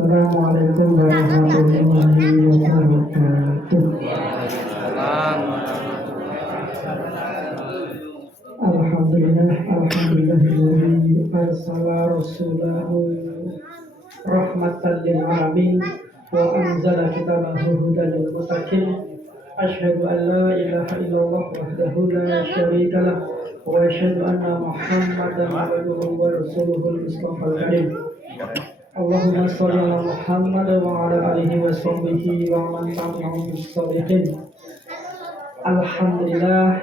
Assalamualaikum warahmatullahi wabarakatuh. Alhamdulillah, alhamdulillahilladzi arsala rasulahu rahmatan lil alamin wa anzala kitabahu hudan lil muttaqin. Asyhadu an la ilaha illallah wahdahu la syarika lah wa asyhadu anna Muhammadan abduhu wa rasuluhul mustafal karim. Allahumma sholli ala Muhammad wa ala alihi wa sahbihi wa man tabi'ahum bis-shalihin. Alhamdulillah.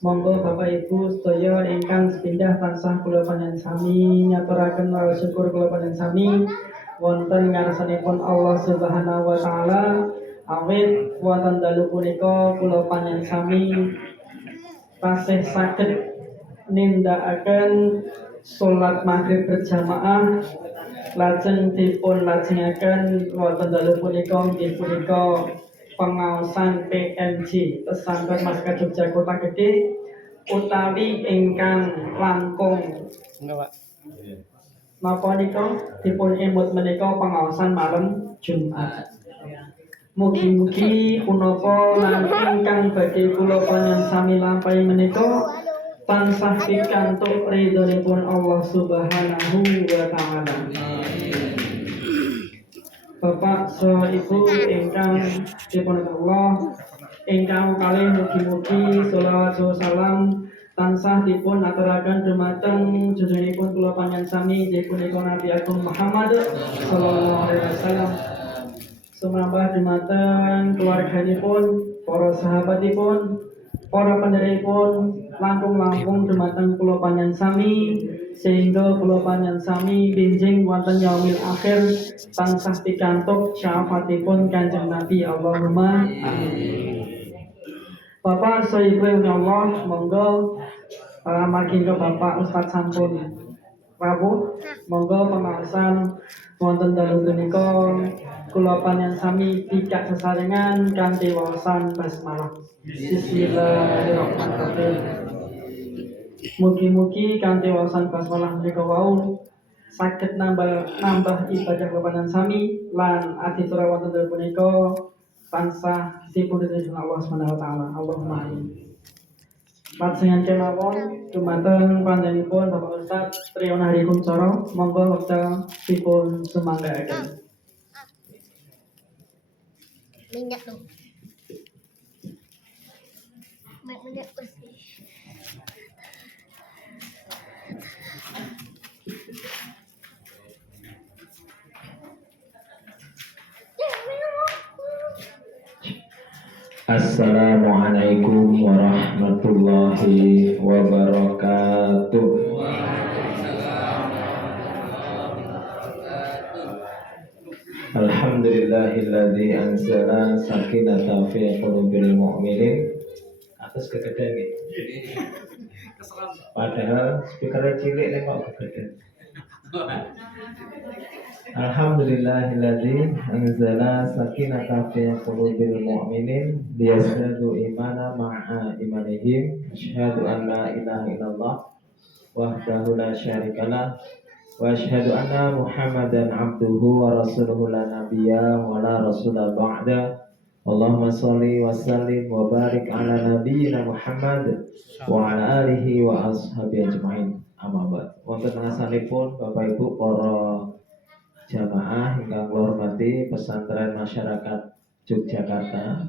Monggo Bapak Ibu sedaya ingkang sepindah tansah kula panjenengan sami nyaturaken rasa syukur kula panjenengan sami wonten ngarsanipun Allah Subhanahu wa taala. Awit wonten dalu punika kula panjenengan sami tasih saged nindakaken salat maghrib berjamaah lajeng dipun lajengaken wonten dalu punika nggih punika pengaosan PMJ Pesantren Masyarakat Jogja Kota Gede utawi ingkang langkung napa nika dipun emut menika pengaosan malam Jumat. Mugi-mugi punapa lan ingkang badhe kula panjenengan sami lampahi menika tansah pikantuk ridhonipun Allah Subhanahu wa taala. Bapak so ibu ingkang dipun Allah ingkang kalih mugi-mugi sholawat salam tansah dipun aturaken dumateng junjunganipun kula panjenengan sami dipunika Nabi Agung Muhammad sallallahu alaihi wasallam. Sumrambah dumateng keluarganipun, para sahabatipun, para pendheripun langkung-langkung dumateng kula panjenengan sami sehingga kula panjenengan sami benjing wonten yaumil akhir tansah pikantuk syafaatipun Kanjeng Nabi. Allahumma amin. Bapak Sohibul Allah, monggo margi ke Bapak Ustadz sampun rawuh, monggo pengaosan wonten dalu punika kula panjenengan sami picak sesarengan kanthi waosan basmalah. Bismillahirrahmanirrahim. Mugi-mugi kanthi waosan basmalah menika wau saged nambah ibadah kula panjenengan sami lan aditura wonten dalu punika tansah dipun ridhoni Allah Subhanahu wa taala. Allahumma amin. Panjenengan kemawon dumateng panjenenganipun Bapak Ustadz Triyono Hari Kuncoro, monggo wekdal dipun sumanggaaken. Minyak dong. Minyak bersih. Assalamualaikum warahmatullahi wabarakatuh. Alhamdulillahilladzi anzala sakinata fi qulubil mu'minin. Atas kegedean iki. Padahal speakernya cilik nek kok kegedean. Alhamdulillahilladzi anzala sakinata fi qulubil mu'minin liyazdadu imana ma'a imanihim. Asyhadu an la ilaha illallah wahdahu la syarikalah wa asyhadu anna Muhammadan abduhu wa rasuluhu la nabiyya wa la rasula ba'da. Allahumma sholli wa sallim wa barik ala nabiyyina Muhammad wa ala alihi wa ashabihi ajmain. Amma ba'd. Wonten ngasanipun Bapak Ibu para jamaah ingkang kula hormati Pesantren Masyarakat Yogyakarta.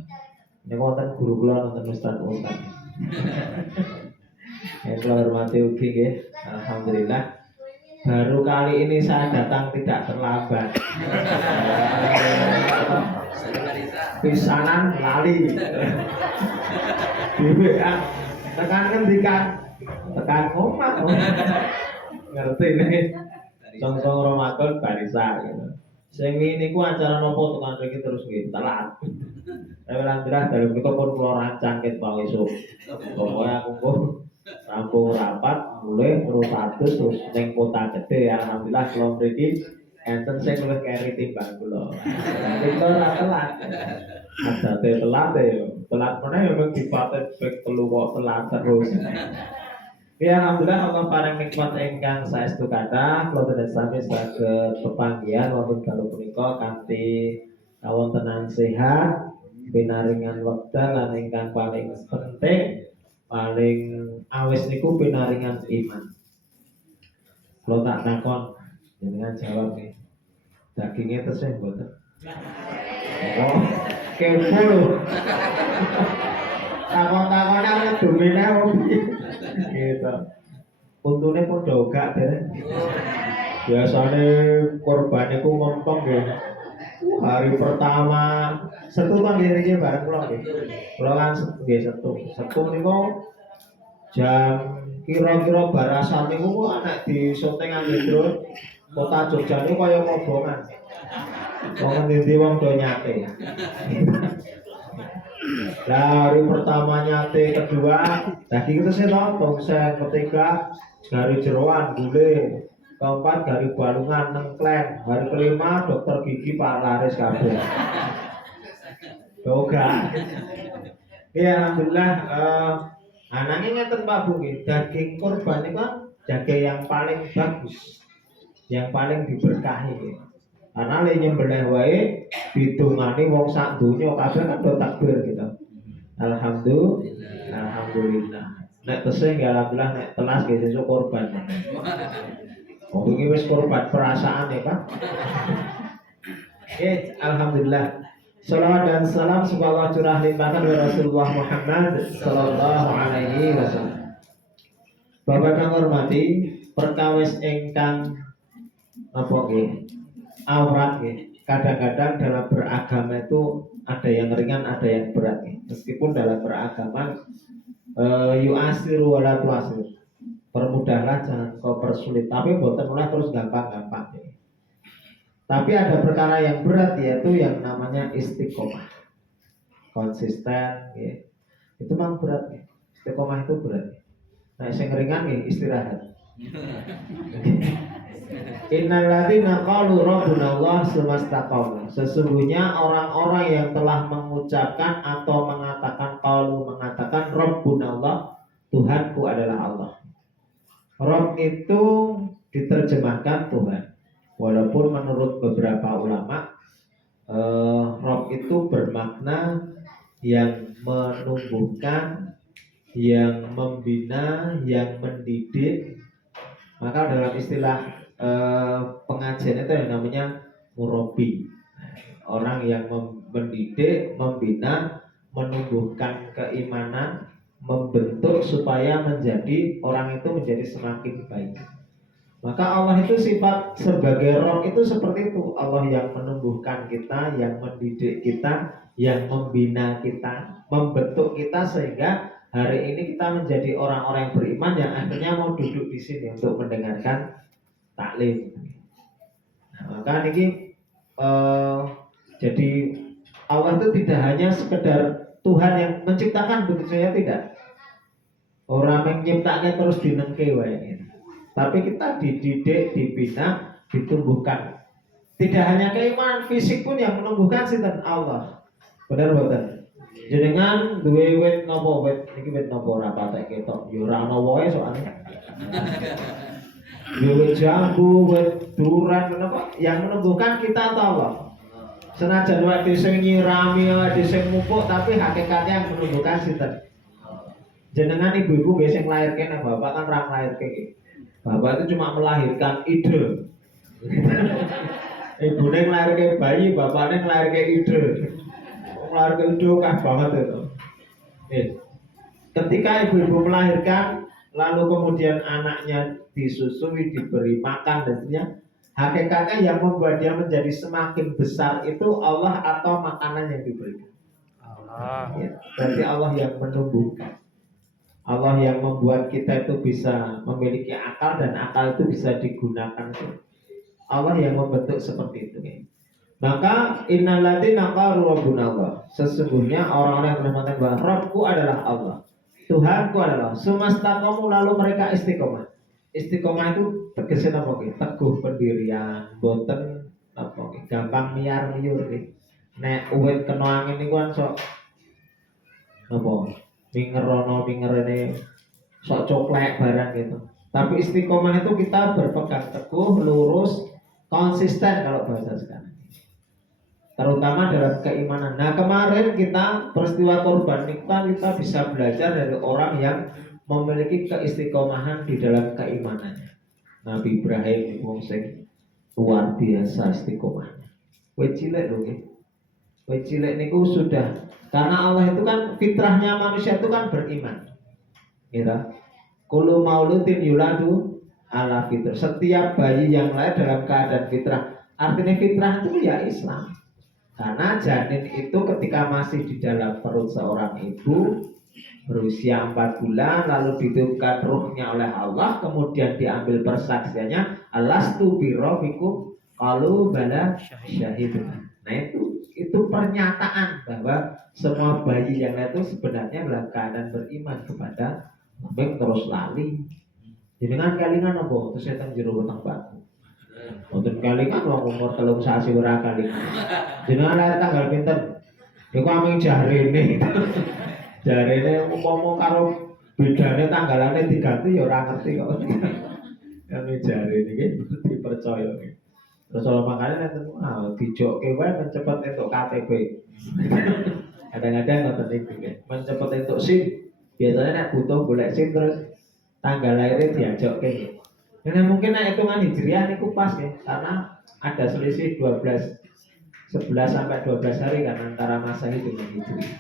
Ini wonten guru kula wonten Ustaz Ustaz. Yang kula hormati ugi nggih. Alhamdulillah. Baru kali ini saya datang tidak terlambat. Pisanan lali. Di WA tekan ngendikan tekan omah. Ngerti nih. Contoh Ramadan barisa gitu. Sing niku acara napa tekan mriki terus nggih telat. Alhamdulillah dalu menika pun kula rancang ket wau esuk. Pokoke aku pun rampung rapat mulai terus adus terus ning Kota Gede. Alhamdulillah kula mriki enten sing luwih keri timbang kula. Kita ora telat. Adate telat ya. Telat meneh ya dipatet pek telu kok telat terus. Ya alhamdulillah Allah paring nikmat ingkang saestu kathah kula badhe sami saged pepanggihan wonten dalu punika kanthi kawontenan sehat pinaringan wekdal lan ingkang paling penting paling awis niku pinaringan iman. Kula tak takon jenengan jawab nggih. Dagingnya tesih mboten? Oh, kepo lho. Takon-takone ana domene wong gitu. Untune pun dogak dereng. Biasane korban iku ngontong nggih. Hari pertama setu kan nggih bareng kula nggih. Kula kan nggih setu. Setu niku jam kira-kira barasan niku anak di syuting Android kota Jogja niku kaya ngobongan. Wong ngendi wong do nyate. Nah, hari pertama nyate, kedua daging itu saya nonton, saya ketiga dari jeroan gule, keempat dari balungan nengkleng, hari kelima dokter gigi Pak Laris kabeh. Yoga. Ya alhamdulillah. Anaknya ngeten Pak Bu, daging korban itu kan daging yang paling bagus, yang paling diberkahi. Karena le nyembelih wae ditungani wong sak donya kabeh kan do takbir gitu. Alhamdulillah. Alhamdulillah. Nek tesih nggih alhamdulillah, nek telas nggih sesuk korban. Oh iki wis korban perasaan ya Pak. Alhamdulillah. Salawat dan salam semoga Allah curah limpahkan kepada Rasulullah Muhammad sallallahu alaihi wasallam. Bapak kang hormati, perkawis ingkang apa nggih? Aurat nggih. Kadang-kadang dalam beragama itu ada yang ringan, ada yang berat nggih. Meskipun dalam beragama yu'asiru wala tu'asir. Permudahlah jangan kau persulit, tapi boten mulai terus gampang-gampang nggih. Tapi ada perkara yang berat yaitu yang namanya istiqomah. Konsisten nggih. Itu memang berat nggih. Istiqomah itu berat. Nah, sing ringan nggih istirahat. Innalladzina qalu rabbuna Allah tsumastaqamu. Sesungguhnya orang-orang yang telah mengucapkan atau mengatakan mengatakan rabbuna Allah, Tuhanku adalah Allah. Rabb itu diterjemahkan Tuhan. Walaupun menurut beberapa ulama Rabb itu bermakna yang menumbuhkan, yang membina, yang mendidik. Maka dalam istilah pengajian itu yang namanya murabi, orang yang mendidik, membina, menumbuhkan keimanan, membentuk supaya menjadi orang itu menjadi semakin baik. Maka Allah itu sifat sebagai Rabb itu seperti itu. Allah yang menumbuhkan kita, yang mendidik kita, yang membina kita, membentuk kita sehingga hari ini kita menjadi orang-orang yang beriman yang akhirnya mau duduk di sini untuk mendengarkan taklim. Nah, maka ini jadi Allah itu tidak hanya sekedar Tuhan yang menciptakan begitu saja, tidak. Orang yang menciptakan terus dinengke wae. Tapi kita dididik, dibina, ditumbuhkan. Tidak hanya keimanan, fisik pun yang menumbuhkan sinten Allah. Benar betul. Jenengan duwe wit napa wit iki wit napa ora patek ketok. Ya ora ana wae soalnya. Wit jambu, wit duran menapa yang menumbuhkan kita atau Allah. Senajan wae sing nyirami, wae sing mupuk, tapi hakikatnya yang menumbuhkan sinten? Jenengan ibu-ibu nggih sing lairke, bapak kan ra lairke iki. Bapak itu cuma melahirkan ide. Ibunya melahirkan bayi, bapaknya melahirkan ide. Melahirkan ide kah banget itu. Ketika ibu-ibu melahirkan, lalu kemudian anaknya disusui, diberi makan dan sebagainya, hakikatnya yang membuat dia menjadi semakin besar itu Allah atau makanan yang diberikan. Allah. Ya, berarti Allah yang menumbuhkan. Allah yang membuat kita itu bisa memiliki akal dan akal itu bisa digunakan. Allah yang membentuk seperti itu. Maka innalladzina qalu rabbuna Allah. Sesungguhnya orang-orang yang mengatakan bahwa Rabbku adalah Allah, Tuhanku adalah. Sumastaqamu lalu mereka istiqomah. Istiqomah itu tegesnya apa? Teguh pendirian, boten apa? Gampang miar-miur. Nek uwit kena angin niku kan sok apa? Mingerono mingerene sok coklek barang gitu. Tapi istiqomah itu kita berpegang teguh, lurus, konsisten kalau bahasa sekarang. Terutama dalam keimanan. Nah kemarin kita peristiwa korban itu kan kita bisa belajar dari orang yang memiliki keistiqomahan di dalam keimanannya. Nabi Ibrahim itu sing luar biasa istiqomahnya. Kowe cilik lho nggih. Kowe cilik niku sudah, karena Allah itu kan fitrahnya manusia itu kan beriman. Kira kullu mauludin yuladu ala fitrah. Setiap bayi yang lahir dalam keadaan fitrah. Artinya fitrah itu ya Islam. Karena janin itu ketika masih di dalam perut seorang ibu berusia 4 bulan lalu ditiupkan ruhnya oleh Allah, kemudian diambil persaksiannya, alastu birabbikum qalu bala syahidun. Nah itu pernyataan bahwa semua bayi yang itu sebenarnya dalam keadaan beriman kepada Nabi. Terus lali jenengan kalingan apa terus setan jero weteng batu. Wonten kalingan wong umur 3 sasi ora kalingan. Jenengan lahir tanggal pinten? Iku aming jarene. Jarene umpama karo bedane tanggalane diganti ya ora ngerti kok. Aming jarene iki dipercaya. Terus kalau makanya nanti dijokke wae mencepet entuk KTP. Kadang-kadang ngoten niku nggih. Mencepet entuk SIM. Biasanya nek butuh golek SIM terus tanggal lahirnya diajokke. Nah mungkin hitungan hijriah niku pas ya, karena ada selisih 11 sampai 12 hari kan antara Masehi dengan Hijriah.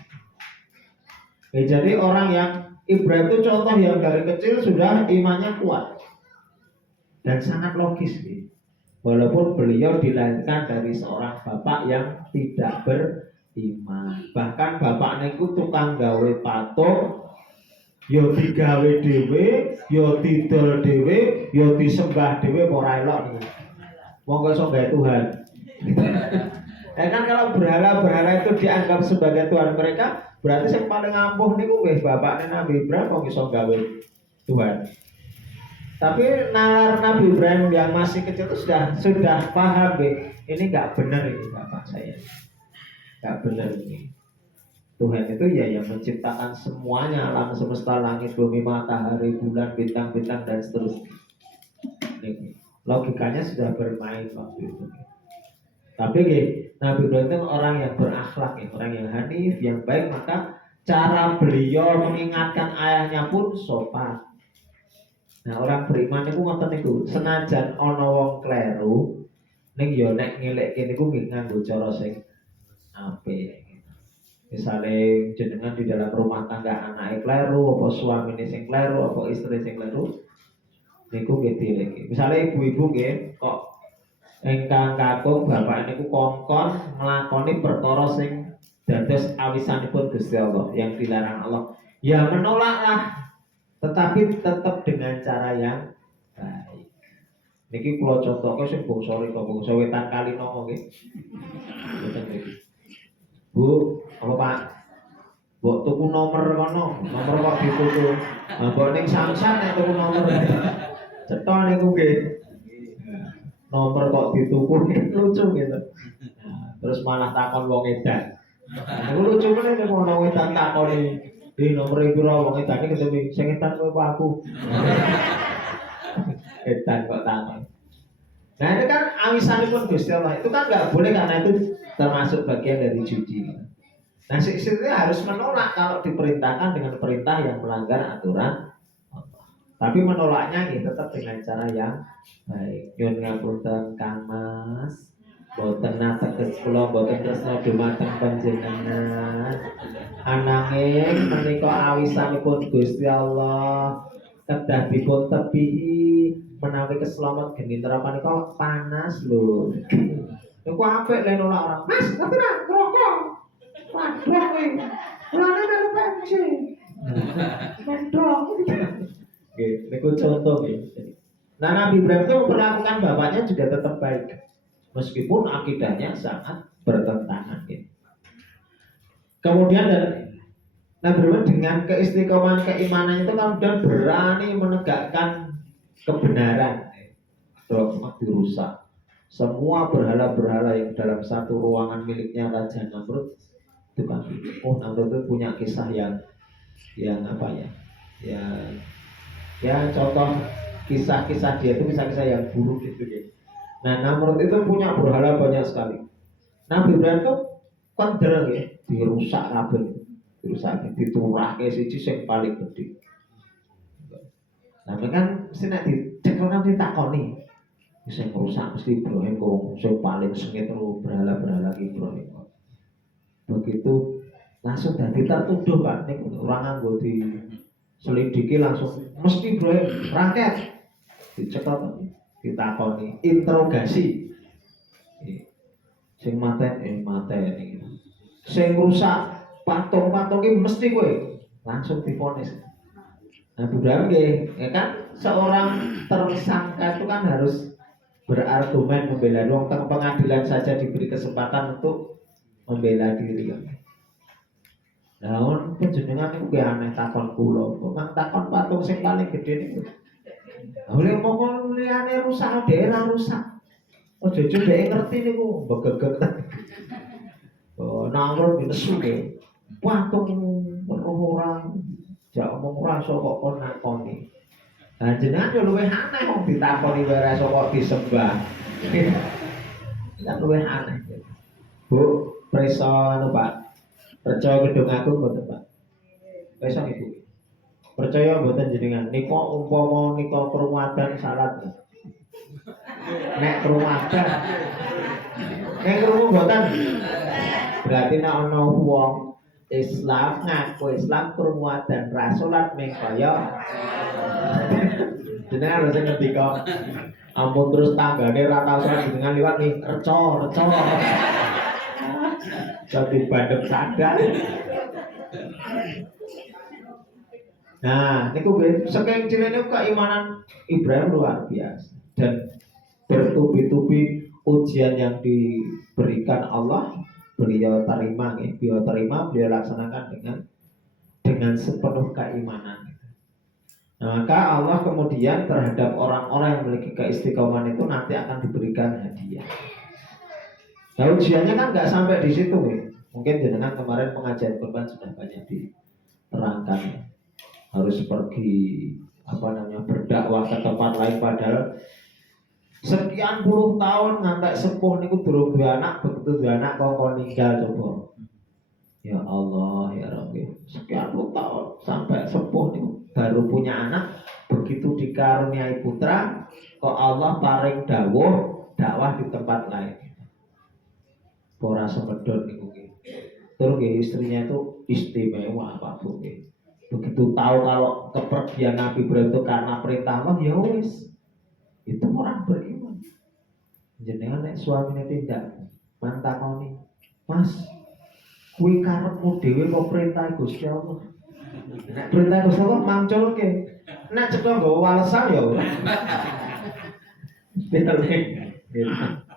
Jadi orang yang Ibrahim itu contoh yang dari kecil sudah imannya kuat dan sangat logis gitu. Walaupun beliau dilahirkan dari seorang bapak yang tidak beriman. Bahkan bapaknya itu tukang gawe patung, yo digawe dhewe, yo didol dhewe, yo disembah dhewe ora elok niku. Wong kok iso gawe Tuhan. Ya kan kalau berhala-berhala itu dianggap sebagai Tuhan mereka, berarti yang paling ampuh niku nggih bapaknya Nabi Ibrahim kok iso gawe Tuhan. Tapi nalar Nabi Ibrahim yang masih kecil itu sudah paham deh, ini nggak benar ini bapak saya, nggak benar ini. Tuhan itu ya yang menciptakan semuanya, alam semesta, langit, bumi, matahari, bulan, bintang-bintang dan seterusnya. Ini, logikanya sudah bermain waktu itu. Tapi Nabi Ibrahim itu orang yang berakhlak, orang yang hanif, yang baik, maka cara beliau mengingatkan ayahnya pun sopan. Nah orang beriman itu ngoten niku, senajan ana wong kleru ning yo nek ngelekke niku nggih nganggo cara sing apik. Misale jenengan di dalam rumah tangga anake kleru, apa suamine sing kleru, apa istri sing kleru, niku nggih dileki. Misale ibu-ibu nggih kok ingkang kakung bapak niku kongkon nglakoni perkara sing dados awisanipun Gusti Allah yang dilarang Allah. Ya menolaklah, tetapi tetap dengan cara yang baik. Niki kula contohke sing bangsa rika, bangsa wetan Kalinomo nggih. Bu, apa Pak? Mbok tuku nomor kono, nomor kok dituku. Mbok ning Samsat nek tuku nomor. Cetha niku nggih. Nomor kok dituku lucu gitu. Nah, terus malah takon wong edan. Niku lucu meneh nek wong edan takoni di nomor itu wong edan iki ketemu sing edan kowe apa aku. Edan kok takon. Nah itu kan awisanipun Gusti Allah. Itu kan nggak boleh karena itu termasuk bagian dari judi. Nah sebenarnya harus menolak kalau diperintahkan dengan perintah yang melanggar aturan Allah. Tapi menolaknya tetap dengan cara yang baik. Nyun ngapunten Kang Mas. Boten nateges kula boten tresna dumateng panjenengan. Ananging menika awisanipun Gusti Allah kedah dipun tebihi menawi keslamet geni neraka nika panas lho. Niku apik lek nolak orang. Mas, ngerti ra ngrokok. Waduh kowe. Mulane melu pensi. Mendok. Nggih, niku contoh nggih. Nah, Nabi Ibrahim itu memperlakukan bapaknya juga tetap baik. Meskipun akidahnya sangat bertentangan gitu. Kemudian Nabi Ibrahim dengan keistiqomahan keimanannya itu kemudian berani menegakkan kebenaran. Dogma dirusak. Semua berhala-berhala yang dalam satu ruangan miliknya Raja Namrud itu kan, Namrud itu punya kisah yang apa ya, yang Ya contoh kisah-kisah dia itu kisah-kisah yang buruk gitu ya. Nah Namrud itu punya berhala banyak sekali. Nabi Ibrahim tuh kondel ya, dirusak kabeh, dirusak, diturahke siji sing paling gede. Nah kan mesti nek dicekel kan ditakoni. Sing rusak mesti Ibrahim kok sing paling sengit ro berhala-berhala Ibrahim. Begitu langsung dadi tertuduh Pak nek ora nganggo di selidiki langsung mesti Ibrahim rakyat dicekel ditakoni interogasi. Sing mateni. Sing rusak patung-patung iki mesti kowe langsung divonis. Nah, Ibrahim ya kan seorang tersangka itu kan harus berargumen membela wong teng pengadilan saja diberi kesempatan untuk membela diri. Nah, penjenengan niku ki aneh takon kula, kok takon patung sing paling gede niku. Oleh ngomong liyane rusak daerah rusak. Oh jujur dhek ngerti niku begegek. Oh, Namrud nesu ke. Patung weruh orang jak omong ora iso kok kon nakoni. Lah jenengan yo luwih aneh wong ditakoni wae ora iso kok disembah. Lah luwih aneh. Bu, preso anu Pak. Percaya gedung aku mboten Pak. Preso Ibu. Percaya mboten jenengan nika umpama nika perumudan salat. Nek perumudan. Nek krungu mboten. Berarti nek ana wong Islam ngaku Islam perumudan ra salat meng kaya jenengan lho sing ngendika ampun terus tanggane ra tau salat jenengan liwat nih reca. Jadi bandem sadar. Nah, niku saking cilene keimanan Ibrahim luar biasa dan bertubi-tubi ujian yang diberikan Allah beliau terima, beliau laksanakan dengan sepenuh keimanan. Nah, maka Allah kemudian terhadap orang-orang yang memiliki keistiqomahan itu nanti akan diberikan hadiah. Nah ujiannya kan nggak sampai di situ ya. Mungkin dengan kemarin pengajian korban sudah banyak diterangkan ya. Harus pergi berdakwah ke tempat lain padahal sekian puluh tahun ngantek sepuh niku durung duwe anak, begitu duwe anak kok ninggal coba. Ya Allah ya Rabbi, sekian puluh tahun sampai sepuh niku baru punya anak, begitu dikaruniai putra kok Allah paring dawuh dakwah di tempat lain. Ora semedon niku nggih. Terus nggih istrinya itu istimewa Pak Bu nggih. Begitu tahu kalau kepergian Nabi Ibrahim itu karena perintah Allah ya wis. Itu orang beriman. Jenengan nek suamine tindak mantakoni, Mas, kuwi karepmu dhewe kok perintah Gusti Allah. Nek perintah Gusti Allah mangculke. Nek cetha nggawa walesan ya ora.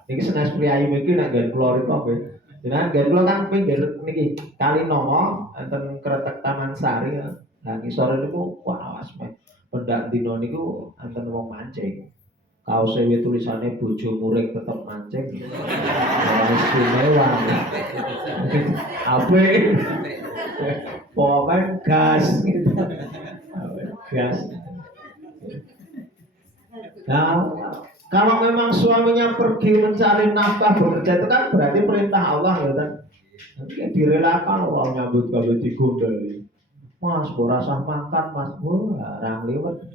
Niki senes priayi iki nek nggen kula rika nggih. Jenengan nggen kula kan pinggir niki Kali Nomo enten Kretek Taman Sari. Nah ngisore niku wah awas meh. Pendak dina niku enten wong mancing. Kaos ewe tulisannya bojo muring tetep mancing. Wah istimewa. Ape? Pokoknya gas. Gas. Nah, kalau memang suaminya pergi mencari nafkah bekerja itu kan berarti perintah Allah ya kan. Nanti direlakan orang nyambut gawe digondol. Mas, borasah makan Mas, orang lewat.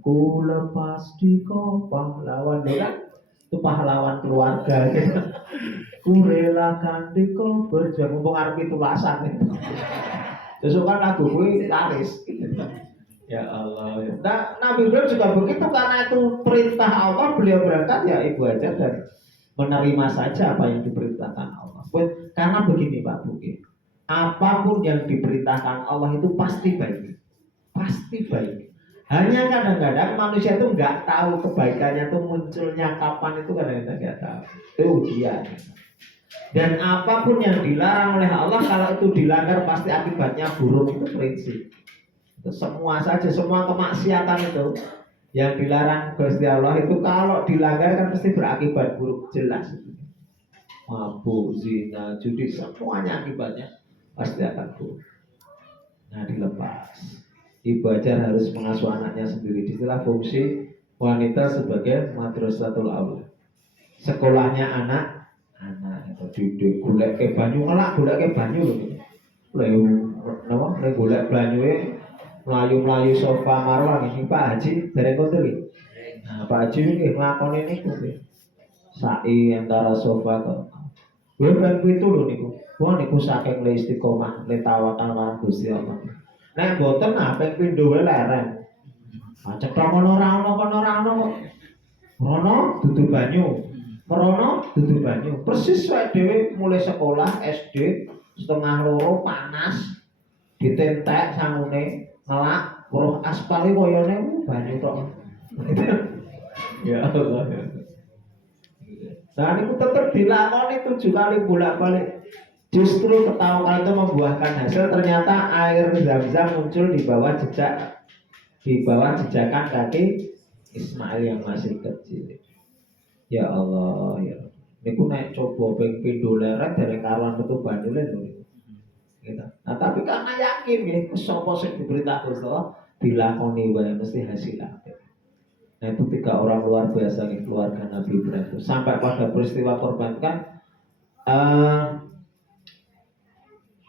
Ku lepas di kau pahlawan kan? Itu pahlawan keluarga gitu. Ku relakan di kau berjuang mumpung arep tulasan. Besok kan lagu kuwi laris. Ya Allah. Nah, Nabi Ibrahim juga begitu karena itu perintah Allah beliau berangkat ya ibu aja dan menerima saja apa yang diperintahkan Allah. Karena begini Pak Buki, apapun yang diperintahkan Allah itu pasti baik, pasti baik. Hanya kadang-kadang manusia itu nggak tahu kebaikannya itu munculnya kapan itu kadang-kadang nggak tahu. Itu ujian. Dan apapun yang dilarang oleh Allah kalau itu dilanggar pasti akibatnya buruk, itu prinsip. Semua saja, semua kemaksiatan itu yang dilarang Gusti Allah itu kalau dilanggar kan pasti berakibat buruk jelas. Mabuk, zina, judi, semuanya akibatnya pasti akan buruk. Nah dilepas. ibu ajar harus mengasuh anaknya sendiri. Istilah fungsi wanita sebagai madrasatul aula. Sekolahnya anak atau didik golek ke banyu ngelak golek ke banyu lho. Napa nek golek banyune mlayu-mlayu sofa marwah iki Pak Haji dereng ngoten iki. Nah, Pak Haji iki nglakoni niku nggih. Sa'i antara sofa ke gue ben itu lho niku. Wah niku saking le istiqomah le tawakal marang Gusti Allah. Nek mboten ping pindho wae leren. Ah cetha kono ora ono kono ora ono kok. Rono dudu banyu. Merono dudu banyu. Persis wae dhewe mulai sekolah SD setengah loro panas ditentek sangune ngelak weruh aspal iki koyone banyu tok. Ya Allah. Nah ini tetap dilakoni 7 kali bolak-balik. Justru ketawakal itu membuahkan hasil. Ternyata air zam-zam muncul di bawah jejakan kaki Ismail yang masih kecil. Ya Allah, ya. Niku naik coba ping pindho leret dari karuan metu banyune lho. Gitu. Nah tapi karena yakin ya, sapa sing diperintah Gusti Allah dilakoni wae mesti hasil apik. Nah itu 3 orang luar biasa nih keluarga Nabi Ibrahim. Sampai pada peristiwa korban kan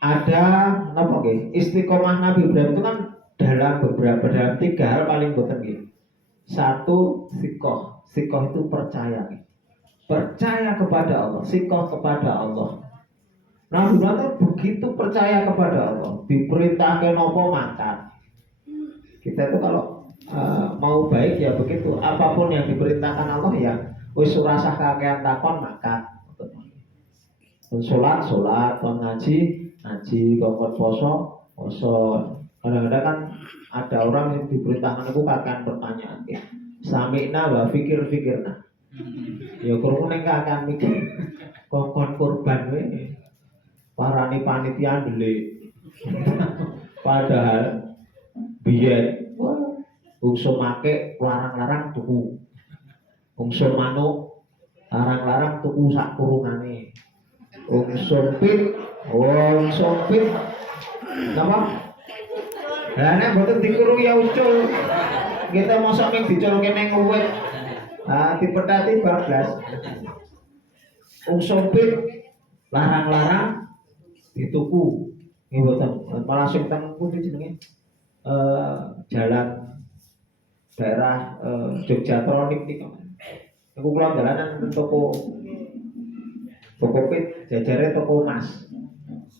ada apa nggih? Istiqomah Nabi Ibrahim itu kan dalam 3 hal paling penting nggih. 1 sikoh. Sikoh itu percaya nih. Percaya kepada Allah, sikoh kepada Allah. Nabi Ibrahim itu begitu percaya kepada Allah, diperintahkan apa makan. Kita itu kalau mau baik ya begitu, apapun yang diperintahkan Allah ya wis ora usah kakean takon makan. Sholat, ngaji, kongkon poso. Kadang-kadang kan ada orang yang diperintahkan itu kakean pertanyaan ya. Sami'na wa fikirna. Ya krungu ning kakean mikir. Kongkon kurban we. Parani panitia ndelik. Padahal biyen bungsu make larang-larang tuku. Bungsu manuk larang-larang tuku sak kurungane. Bungsu pit napa? Lah nek mboten dikurung ya ucul. Kita mosok ming diculke ning uwit. Dipethati bablas. Bungsu pit larang-larang dituku. Nggih mboten. Malah sing teng pundi jenenge? Jalan daerah Jogja Tronik nih kan. Aku pulang jalanan ke toko pit, jajarnya toko emas.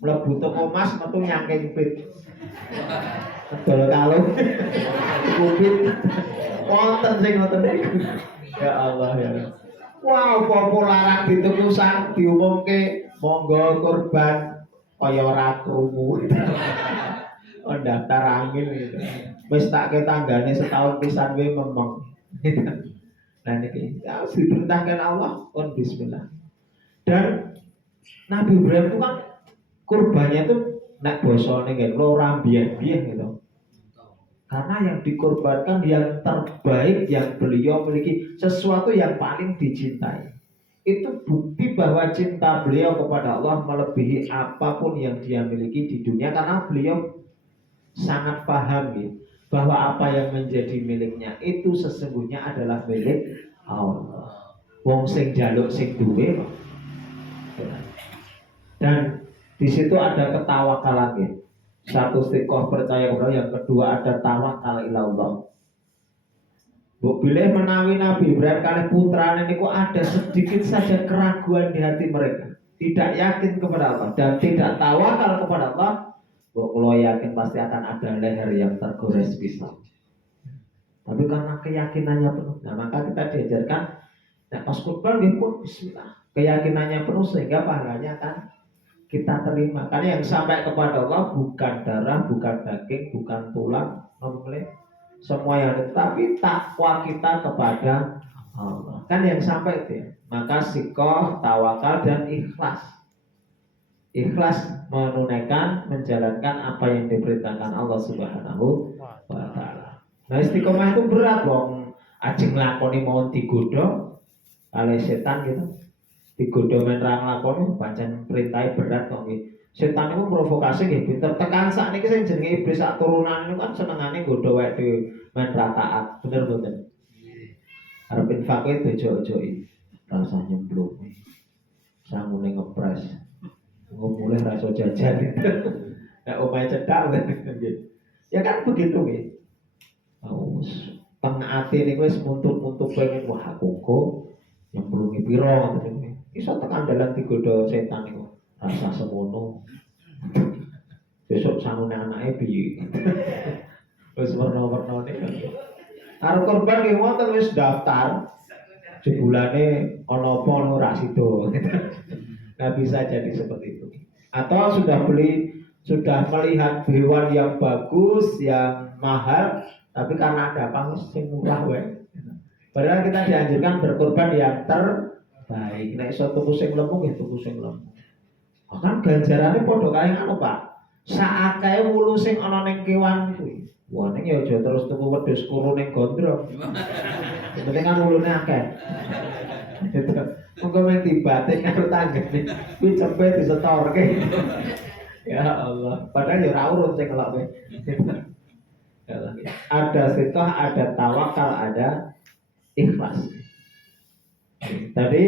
Mlebu toko emas metu nyangking pit. Dol kalung. Pit. Wonten sing ngoten niku. Ya Allah ya. Wow, apa larang dituku sak diumumke monggo kurban kaya ora krungu. Oh daftar angin gitu. Wis tak ke tanggane setahun pisan we memeng. Nah niki ya diperintahkan Allah on bismillah. Dan Nabi Ibrahim itu kan kurbannya itu nek bosone nggih ora biyen-biyen gitu. Karena yang dikorbankan yang terbaik yang beliau miliki, sesuatu yang paling dicintai. Itu bukti bahwa cinta beliau kepada Allah melebihi apapun yang dia miliki di dunia, karena beliau sangat paham ya, bahwa apa yang menjadi miliknya itu sesungguhnya adalah milik Allah. Wong sing jaluk sing duwe. Dan di situ ada ketawakalan ya. Satu istiqomah percaya kepada, yang kedua ada tawakal ilallah. Mbok bilih menawi Nabi Ibrahim kali putrane niku ada sedikit saja keraguan di hati mereka, tidak yakin kepada Allah dan tidak tawakal kepada Allah, mbok kula yakin pasti akan ada leher yang tergores pisau. Tapi karena keyakinannya penuh, nah maka kita diajarkan, nah pas kurban pun bismillah, keyakinannya penuh sehingga pahalanya akan kita terima. Karena yang sampai kepada Allah bukan darah, bukan daging, bukan tulang, semua yang, tapi takwa kita kepada Allah. Kan yang sampai itu ya. Maka sikoh, tawakal dan ikhlas. Ikhlas menunaikan, menjalankan apa yang diperintahkan Allah Subhanahu wa taala. Nah, istiqomah itu berat wong ajeng nglakoni mau digodha oleh setan gitu. digodha men ra nglakoni pancen perintahe berat kok nggih. Setan niku provokasi nggih pinter. Tekan sakniki sing jenenge iblis sak turunan niku kan senengane nggodha wae dhewe men ra taat. Bener mboten? Arep infake dojo-ojoki. Rasa nyemplung. Sangune ngepres. Mulai rasa jajan. Nek omahe cedhak nggih. Ya kan begitu nggih. Tengah ati niku wis muntuk-muntuk pengen wah aku kok nyemplungi pira ngoten niku. Iso tekan dalan digodha setan niku. Rasa semono. Besok sangune anake piye? Wis warna-warnane. Karo korban nggih wonten wis daftar. Jebulane ana apa ora sida. Nah bisa jadi seperti itu. Atau sudah melihat hewan yang bagus, yang mahal, tapi karena ada pangis sing murah wae. Padahal kita dianjurkan berkorban yang terbaik. Nek iso tuku sing lemu nggih tuku sing lemu. Bahkan ganjarane padha kaya ngono, Pak. Saakeh wulu sing ana ning kewan kuwi. Wah, ning ya aja terus tuku wedhus kuru ning gondrong. Penting kan wulune akeh. Monggo men tibate karo tanggane. Kuwi cepet disetorke. Ya Allah, padahal ya ora urut sing ngelokke. Ada sitoh, ada tawakal, ada ikhlas. Tadi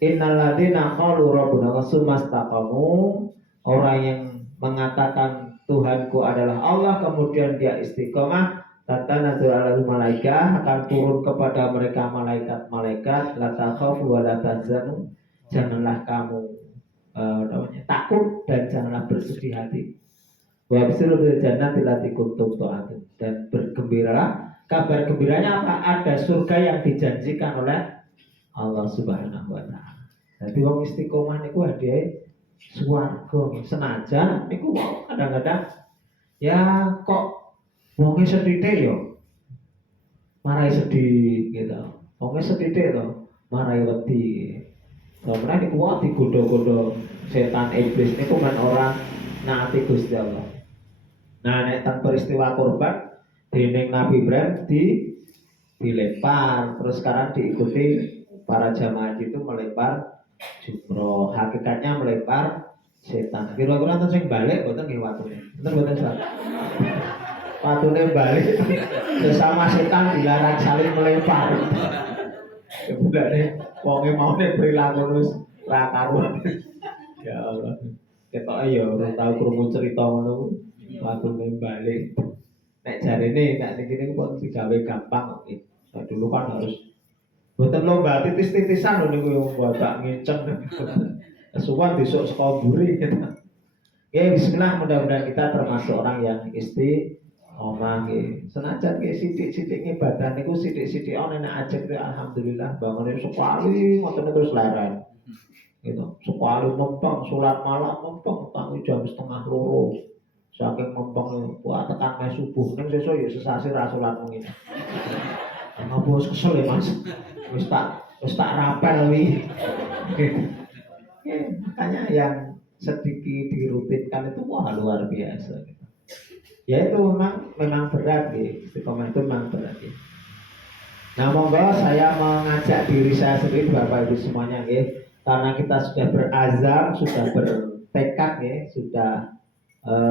innalladzina qalu rabbuna tsumastaqamu, orang yang mengatakan Tuhanku adalah Allah kemudian dia istiqomah, tatanazzalu alal malaikah, akan turun kepada mereka malaikat-malaikat, la takhafu wa la tahzanu, janganlah kamu takut dan janganlah bersedih hati. Wa bisiru bil jannati allati kuntum tu'adun, dan bergembiralah. Kabar gembiranya apa? Ada surga yang dijanjikan oleh Allah Subhanahu wa taala. Jadi wong istiqomah niku hadiah swarga. Senajan niku kadang-kadang ya kok wonge sethithik yo marai sedih gitu. Wonge sethithik to marai wedi. Soalnya niku wae digodha-godha setan iblis niku men ora naati Gusti Allah. Nah nek teng peristiwa korban dening Nabi Ibrahim dilempar, terus sekarang diikuti para jamaah itu melempar jumroh. Hakikatnya melempar setan. Kira-kira enten sing balik mboten nggih watune. Enten mboten Ustaz? Watune balik sesama setan dilarang saling melempar. Sebenarnya wonge maune perilaku wis ra karuan. Ya Allah. Ketoke ya ora tau krungu cerita ngono. Watune balik. Nek jarene nek niki niku kok digawe gampang kok. Nah, dulu kan harus boten lomba titis-titisan lho niku yo badak ngeceng. Suwan besok sekolah buri gitu. Ya bismillah, mudah-mudahan kita termasuk orang yang istiqomah nggih. Senajan nggih sithik-sithik ibadah niku sithik-sithik ana nek ajeng alhamdulillah bangun sekali ngoten terus leren. Gitu. Sekali mempeng salat malam mempeng tangi jam 1:30. Saking mempeng kuwi tekan meh subuh ning sesuk ya sesasi ra salat mungkin. Apa wis kesel ya Mas? Wis tak rapel wi. Makanya yang sedikit dirutinkan itu wah luar biasa. Ya itu memang berat gitu. Istiqomah itu memang berat gitu. Nah monggo saya mengajak diri saya sendiri Bapak Ibu semuanya gitu. Karena kita sudah berazam, sudah bertekad ya, sudah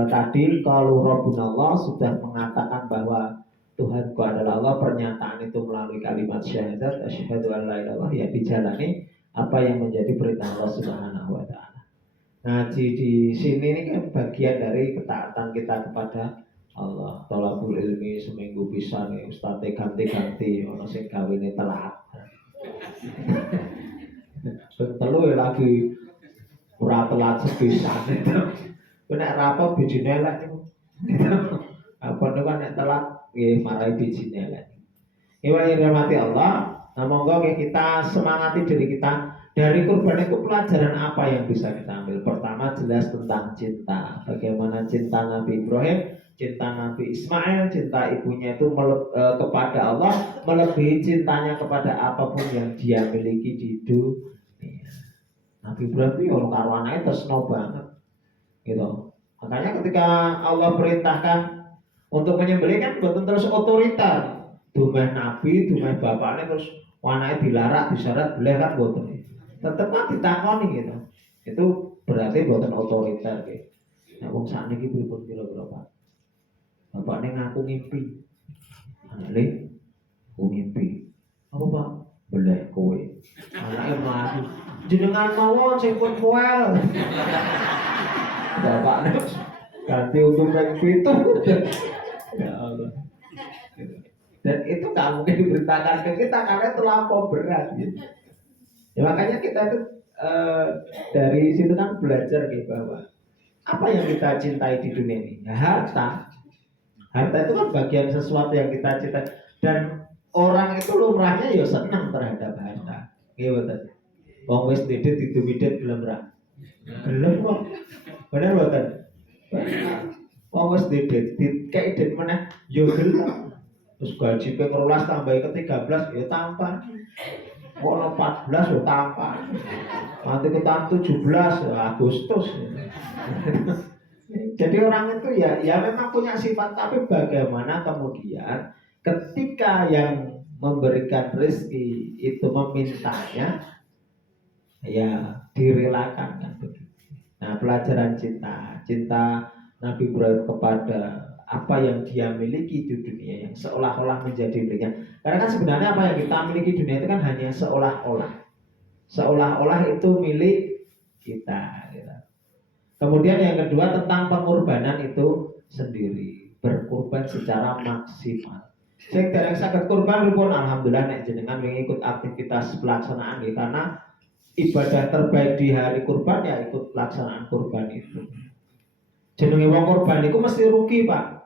tadi kalau Rabbunallah sudah mengatakan bahwa Tuhanku adalah Allah, pernyataan itu melalui kalimat syahadat asyhadu an la ilaha illallah, ya dijalani apa yang menjadi perintah Allah Subhanahu wa taala. Ngaji di sini ini kan bagian dari ketaatan kita kepada Allah. Thalabul ilmi seminggu bisa nih ustaz ganti-ganti ono sing gawene telat. Sing telu lagi ora telat sepisan. Nek rapot bijine elek niku. Apa niku kan nek telat nggih marai bijine elek. Iwang dirahmati Allah, nah monggo kita semangati diri kita. Dari kurban itu pelajaran apa yang bisa kita ambil? Pertama jelas tentang cinta. Bagaimana cinta Nabi Ibrahim, cinta Nabi Ismail, cinta ibunya itu kepada Allah melebihi cintanya kepada apapun yang dia miliki di dunia. Nabi Ibrahim itu orang karo anake tresno banget. Gitu. Makanya ketika Allah perintahkan untuk menyembelih kan boten terus otoriter. Dumeh Nabi, dumeh bapaknya terus anake dilarak, disyarat boleh kan boten. tetep kan ditakoni gitu. Itu berarti buatan otoriter gitu. Nah, wong sakniki pripun kira-kira Pak? Bapak ning ngaku ngimpi. Anake aku ngimpi. Apa Pak? Belek kowe. Anake mlaku. Jenengan mawon sing pun kuel. Bapakne ganti untung ping 7. Ya Allah. Dan itu nggak mungkin diberitakan ke kita karena itu lampau berat gitu. Ya makanya kita itu dari situ kan belajar gitu bahwa apa yang kita cintai di dunia ini? Ya, harta. Harta itu kan bagian sesuatu yang kita cintai dan orang itu lumrahnya ya senang terhadap harta. Gitu betul. Wong wis didet didumidet gelem ra? Gelem kok. Bener mboten? Wong wis didet dikek dit meneh ya gelem. Terus gaji ping 12 tambahi ke 13 ya tampan. Kok ono 14 ya tampan. Nanti kita 17 Agustus. Jadi orang itu ya memang punya sifat, tapi bagaimana kemudian ketika yang memberikan rezeki itu memintanya, ya direlakan kan begitu. Nah, pelajaran cinta Nabi Ibrahim kepada apa yang dia miliki di dunia yang seolah-olah menjadi miliknya. Karena kan sebenarnya apa yang kita miliki di dunia itu kan hanya seolah-olah itu milik kita. Gitu. Kemudian yang kedua tentang pengorbanan itu sendiri, berkorban secara maksimal. Sing dereng saged kurban pun alhamdulillah nek jenengan mengikut aktivitas pelaksanaan ya, karena ibadah terbaik di hari kurban ya ikut pelaksanaan kurban itu. Jenenge wong kurban iku mesti rugi, Pak.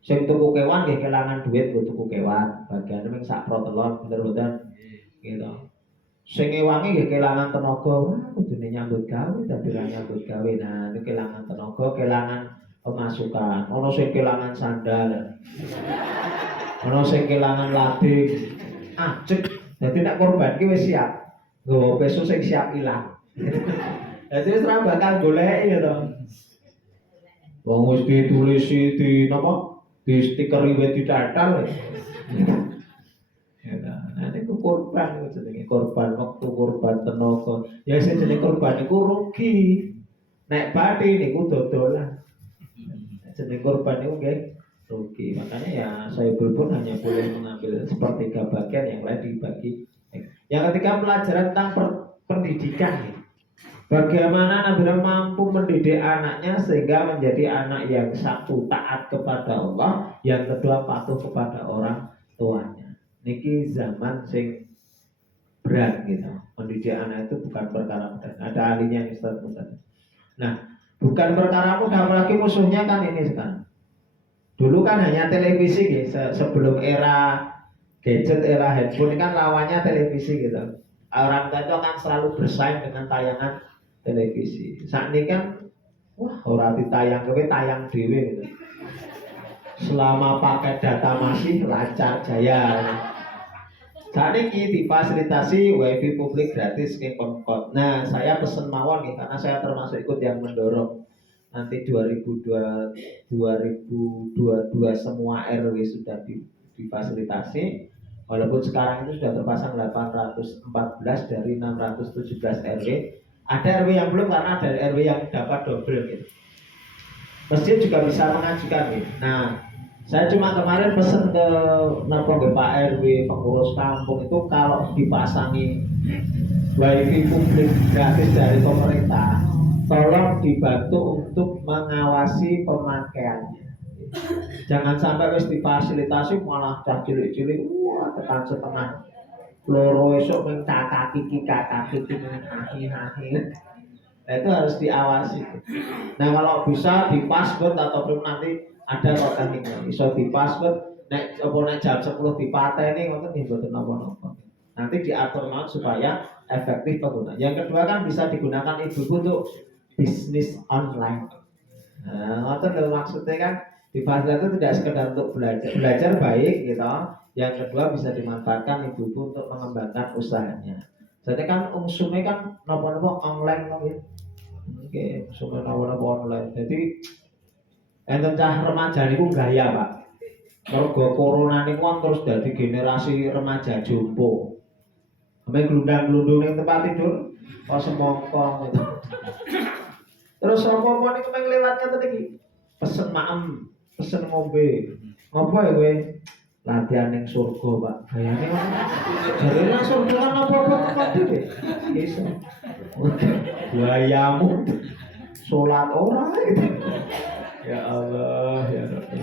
Sing tuku kewan nggih kelangan duit nggo tuku kewan, bagian mung sak pro telon bener mboten? Gitu. Sing ngewangi nggih kelangan tenaga, kudune nyambut gawe tapi ra nyambut gawe. Nah, itu kelangan tenaga, kelangan pemasukan. Ono sing kelangan sandal. Ono sing kelangan lading. Ajeg. Dadi nek korban ki wis siap. Nggawa peso sing siap ilang. Dadi wis ora bakal goleki ya to. Wong wis ditulisi di napa? Di stiker wis ditatal. Ya, nah ini korban itu jenenge korban waktu, korban tenaga. Ya sing jenenge korban iku rugi. Nek bathi niku dodolan. Jenenge korban niku nggih rugi. Makanya ya saya pun hanya boleh mengambil sepertiga bagian, yang lain dibagi. Yang ketiga pelajaran tentang pendidikan. Bagaimana Nabi mampu mendidik anaknya sehingga menjadi anak yang satu taat kepada Allah, yang kedua patuh kepada orang tuanya. Niki zaman sing berat gitu. Mendidik anak itu bukan perkara mudah. Ada ahlinya Ustaz Musa. Nah, bukan perkara mudah, apalagi musuhnya kan ini sekarang. Dulu kan hanya televisi gitu. Sebelum era gadget, era handphone kan lawannya televisi gitu. Orang tua itu akan selalu bersaing dengan tayangan televisi. Saat ini kan wah orang ditayang kowe tayang dhewe gitu. Selama pakai data masih lancar jaya. Saat ini difasilitasi wifi publik gratis ke Pemkot. Nah, saya pesen mawon nih karena saya termasuk ikut yang mendorong. Nanti 2022 semua RW sudah difasilitasi. Walaupun sekarang itu sudah terpasang 814 dari 617 RW. Ada RW yang belum karena ada RW yang dapat double gitu. Masjid juga bisa mengajukan gitu. Nah, saya cuma kemarin pesen ke Pak RW pengurus kampung itu kalau dipasangi wifi publik gratis dari pemerintah, tolong dibantu untuk mengawasi pemakaiannya. Jangan sampai wis difasilitasi malah cah cilik-cilik wah tekan setengah loro esuk mung kakak kiki hahi. Nah, itu harus diawasi. Nah, kalau bisa di password ataupun nanti ada kok tekniknya. Bisa di password nek jam 10 dipateni ngoten nggih mboten napa-napa. Nanti diatur supaya efektif pengguna. Yang kedua kan bisa digunakan ibu-ibu untuk bisnis online. Nah, ngoten lho maksudnya kan di pasar itu tidak sekedar untuk belajar baik gitu. Yang kedua bisa dimanfaatkan ibu-ibu untuk mengembangkan usahanya. Jadi kan sume kan nopo-nopo online gitu. Oke, sume nopo-nopo online. Jadi enten cah remaja niku gaya, Pak. Mergo corona niku kan terus dadi generasi remaja jompo. Sampai glundang-glundung ning tempat tidur, kok semongkong gitu. Terus apa-apa niku mung lewat ngoten iki. Pesen maem, pesen ngombe. Ngopo ya kowe? Latihan ning surga, Pak. Bayane ngono. Jare nang surga kan apa-apa kok dhewe. Iso. Buayamu salat ora gitu. Ya Allah, ya Rabbi.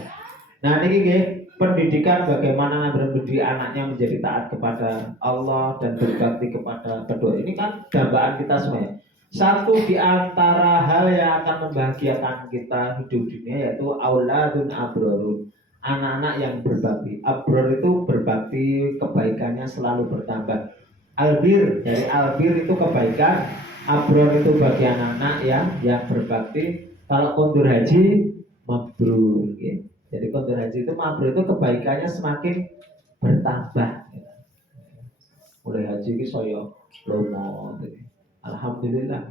Nah, niki nggih pendidikan bagaimana mendidik anaknya menjadi taat kepada Allah dan berbakti kepada kedua. Ini kan dambaan kita semua ya. Satu di antara hal yang akan membahagiakan kita hidup dunia yaitu auladun abrorun. Anak-anak yang berbakti. Abror itu berbakti, kebaikannya selalu bertambah. Albir, dari albir itu kebaikan. Abror itu bagi anak-anak yang berbakti. Kalau kondur haji mabrur gitu. Jadi kondur haji itu mabrur itu kebaikannya semakin bertambah. Mulai haji ini saya lomo. Alhamdulillah.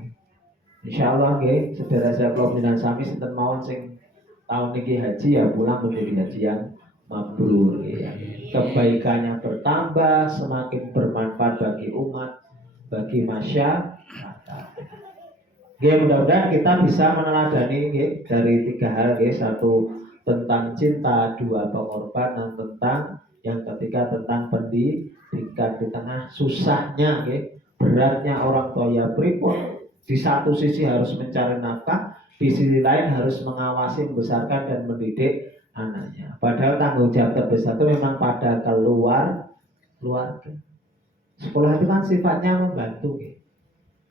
Insyaallah nggih saudara saya kula minan sami sinten mawon sing tahun niki haji ya pulang menjadi haji yang mabrur ya. Kebaikannya bertambah, semakin bermanfaat bagi umat, bagi masyarakat. Oke, mudah-mudahan kita bisa meneladani dari 3 hal, satu tentang cinta, 2 pengorbanan, tentang yang ketiga tentang pendidikan di tengah susahnya, beratnya orang tua ya pripun. Di satu sisi harus mencari nafkah, di sisi lain harus mengawasi, membesarkan dan mendidik anaknya. Padahal tanggung jawab terbesar itu memang pada keluarga. Sekolah itu kan sifatnya membantu.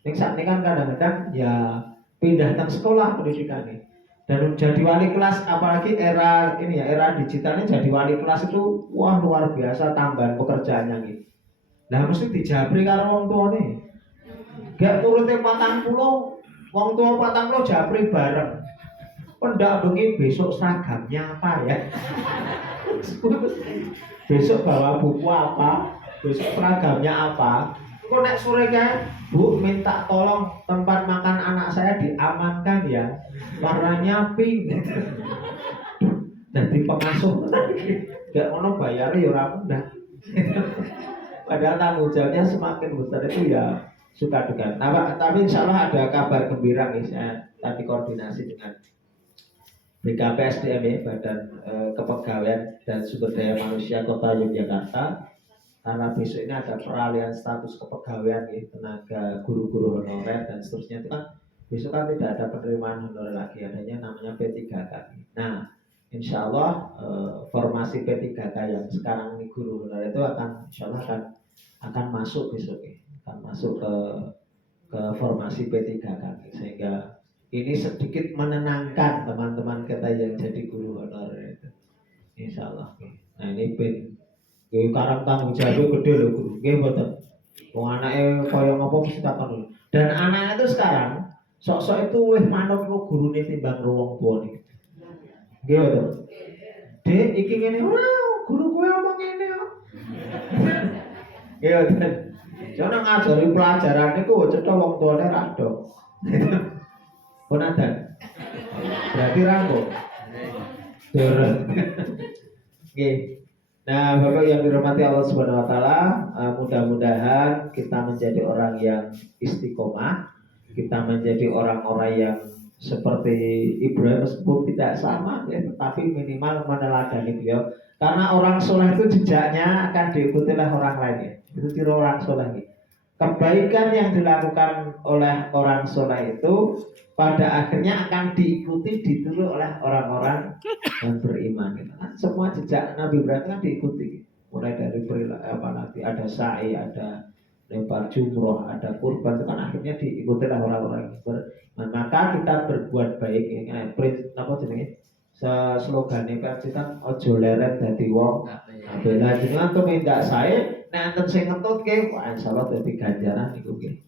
Yang saat ini kan kadang-kadang ya pindah ke sekolah pendidikannya. Dan jadi wali kelas, apalagi era ini ya, era digitalnya jadi wali kelas itu wah luar biasa tambahan pekerjaannya gitu. Nah mesti dijabri karo wong tua nih. Gak turutnya 40, wong tua 40 jabri bareng. Pendak bengi besok seragamnya apa ya? Besok bawa buku apa? Besok seragamnya apa? Kok nek sore kan, Bu minta tolong tempat makan anak saya diamankan ya. Warnanya pink. Jadi pengasuh. Gak ono bayar ya ora mudah. Padahal tanggung jawabnya semakin besar itu ya suka duka. Nah, tapi insya Allah ada kabar gembira nih. Saya tadi koordinasi dengan BKPSDM ya, Badan Kepegawaian dan Sumber Daya Manusia Kota Yogyakarta. Karena besok ini ada peralihan status kepegawaian ya, tenaga guru-guru honorer dan seterusnya itu kan besok kan tidak ada penerimaan honorer lagi, adanya namanya P3K. Nah, insya Allah formasi P3K yang sekarang ini guru honorer itu akan insya Allah akan masuk besok ya. Akan masuk ke formasi P3K sehingga ini sedikit menenangkan teman-teman kita yang jadi guru honorer itu, insya Allah. Nah ini karang tanggung jawab gede loh guru, betul. Wong anaknya kaya ngopo mesti takon. Dan anaknya itu sekarang sok-sok itu weh manut lo guru nih timbang ruang tua nih. Betul. Dek iki ngene, guru gue ngomong ngene kok. Betul. Jangan ngajari pelajaran itu cetha wong tuane rado. Konadan. Berarti rangko. Turun. Oke. Nah, Bapak yang dirahmati Allah Subhanahu wa taala, mudah-mudahan kita menjadi orang yang istiqomah, kita menjadi orang-orang yang seperti Ibrahim meskipun tidak sama ya, tetapi minimal meneladani beliau. Karena orang soleh itu jejaknya akan diikuti oleh orang lain ya. Itu ciri orang soleh gitu. Kebaikan yang dilakukan oleh orang soleh itu pada akhirnya akan diikuti, ditiru oleh orang-orang yang beriman. Gitu. Kan semua jejak Nabi Ibrahim kan diikuti. Mulai dari nanti ada sa'i, ada lempar jumroh, ada kurban, itu kan akhirnya diikuti oleh orang-orang yang beriman. Maka kita berbuat baik. Apa jenenge? Slogannya kan ojo leret dadi wong bela jenengan tuh minta saya nek enten sing ngentut ke insyaallah dadi ganjaran niku nggih.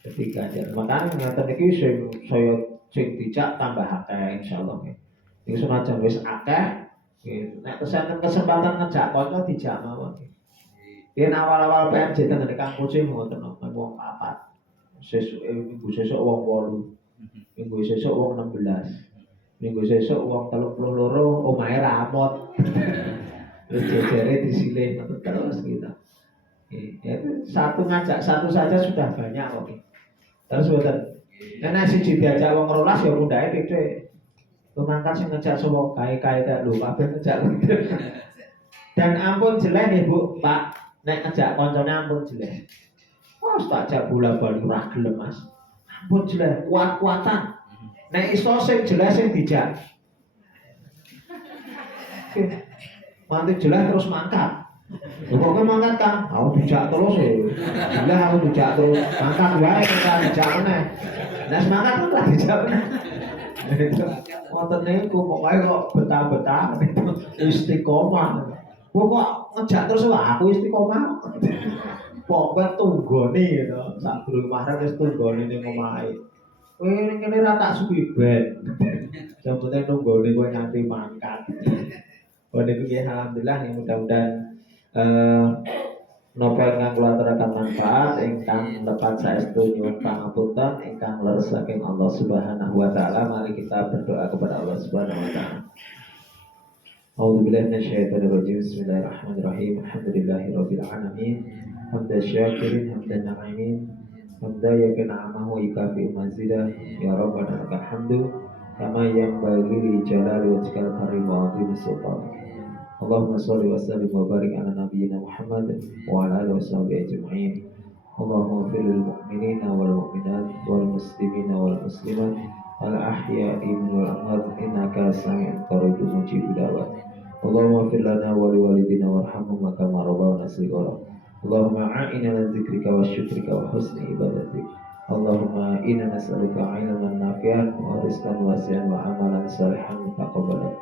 Dadi ganjaran. Makane ngeten iki saya sing dijak tambah akeh insyaallah nggih. Iki senajan wis akeh nek kesempatan ngejak kanca dijak mawon. Yen awal-awal PMJ teng Kang Kucing ngoten wong 4. Minggu sesuk wong 8. Minggu sesuk wong 16. Minggu sesuk wong 32 omahe ramot. Terus jejere disilih terus gitu. Ya, satu ngajak satu saja sudah banyak kok. Terus boten. Nek siji diajak wong 12 ya mundhae titik. Pemangkat sing ngejak sapa kae-kae tak lho kabeh ngejak. Dan ampun jelek nih Bu, Pak. Nek ngejak koncone ampun jelek. Oh, tak jak bola-bali ora gelem Mas. Ampun jelek, kuat-kuatan. Nek iso sing jelek sing dijak. Mantu jelek terus mangkat. Pokoknya mangkat kan, aku dijak terus ya. Gila aku dijak terus, mangkat wae kita dijak meneh. Nah semangat tuh lah dijak meneh. Itu wonten niku pokoke kok betah-betah itu istiqomah. Kok ngejak terus wae aku istiqomah. Pokoke tunggone gitu. Sak durung mahar wis tunggone ning omahe. Kowe kene ra tak suwi ben. Yang penting tunggone kowe nganti mangkat. Oh niku nggih alhamdulillah ya mudah-mudahan novel kang kula aturaken manfaat ingkang lepat saestu nyuwun pangapunten ingkang leres saking Allah Subhanahu wa taala. Mari kita berdoa kepada Allah Subhanahu wa taala. A'udzubillahi minasyaitonir rajim. Bismillahirrahmanirrahim. Alhamdulillahirabbil alamin. Hamdan syakirin hamdan na'imin. Hamdan yakuna amahu ikafi mazidah. Ya Rabbana lakal hamdu kama yanbaghi li jalali wajhikal karim wa 'azimi sultanik. Allahumma sholli wa sallim wa barik ala nabiyyina Muhammad wa ala alihi washabihi ajma'in. Allahumma fir lil mu'minina wal mu'minat wal muslimina wal muslimat wal ahya'i minal amwat innaka sami'un qaribun mujibud da'wat. Allahumma fir lana wa li walidina warhamhum kama rabbawna shighara. Allahumma a'inna ala dzikrika wa syukrika wa husni ibadatik. Allahumma inna nas'aluka 'ilman nafi'an wa rizqan wasi'an wa amalan salihan mutaqabbalan.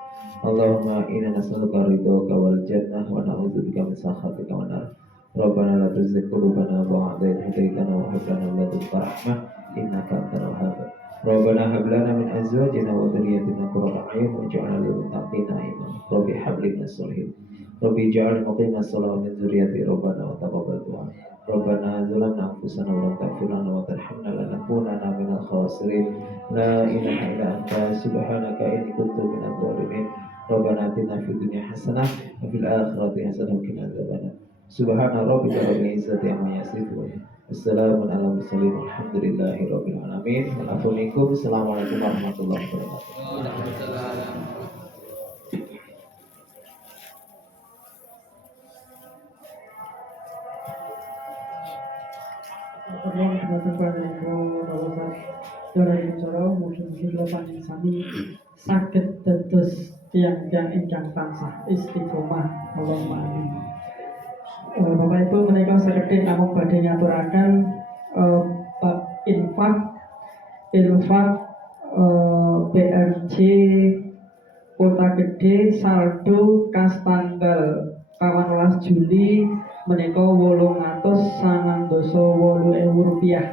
Allahumma inna nas'aluka ridhaka wal jannah wa na'udzubika min sakhatika wan nar. Rabbana la tuzigh qulubana ba'da idh hadaytana wa hab lana min ladunka rahmah innaka antal wahhab. Rabbana hab lana min azwajina wa dhurriyyatina qurrata a'yun waj'alna lil muttaqina imama. Rabbi hab li minas sholihin. Rabbi ij'alni muqimas sholati wa min dzurriyyati Rabbana wa taqabbal du'a. Rabbana zalamna anfusana wa lam taghfir lana wa tarhamna lanakunanna minal khasirin. La ilaha illa anta subhanaka inni kuntu minadh dhalimin. Rabbana atina fid dunya hasanah wa fil akhirati hasanah wa qina adzabannar. Subhana rabbika rabbil izzati amma yasifun. Wassalamun ala mursalin walhamdulillahi rabbil alamin. Assalamualaikum warahmatullahi wabarakatuh. Yang datang pada kawasan Dorai Coro mugi-mugi kula panjenengan sami saged dados tiyang-tiyang ingkang tansah istiqomah. Allahumma amin. Bapak Ibu menika sekedhik namung badhe ngaturaken bab infak BRJ Kota Gede saldo kas tanggal 18 Juli menika 898.000 rupiah.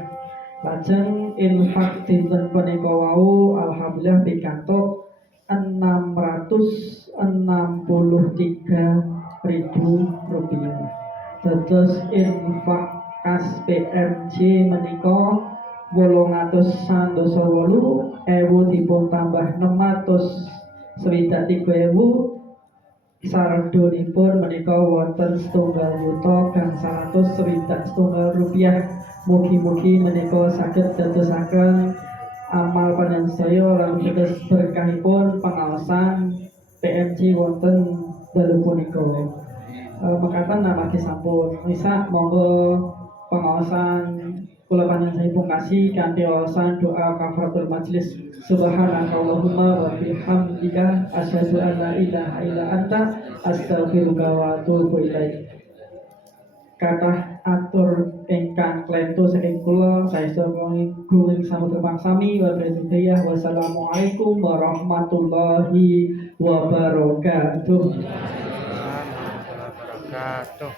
Lajeng infak dinten punika wau alhamdulillah pikantuk 663.000 rupiah. Dados infak kas PMJ menika 898.000 dipun tambah 663.000 saldonipun menika wonten 1.100.100 rupiah. Mugi-mugi menika saged dadosaken amal panjenengan lan dados berkahipun pengaosan PMJ wonten dalu punika. Mekaten namaste sampun. Misa monggo pengaosan kula panjenengan pungkasi kanthi wawasan doa kafaratul majelis. Subhanakallahumma wa bihamdika asyhadu an la ilaha illa anta astaghfiruka wa atubu ilaik. Kathah atur ingkang klento saking kula saestu guring samudra pangsami wa bidayah. Wassalamualaikum warahmatullahi wabarakatuh. Wabarakatuh.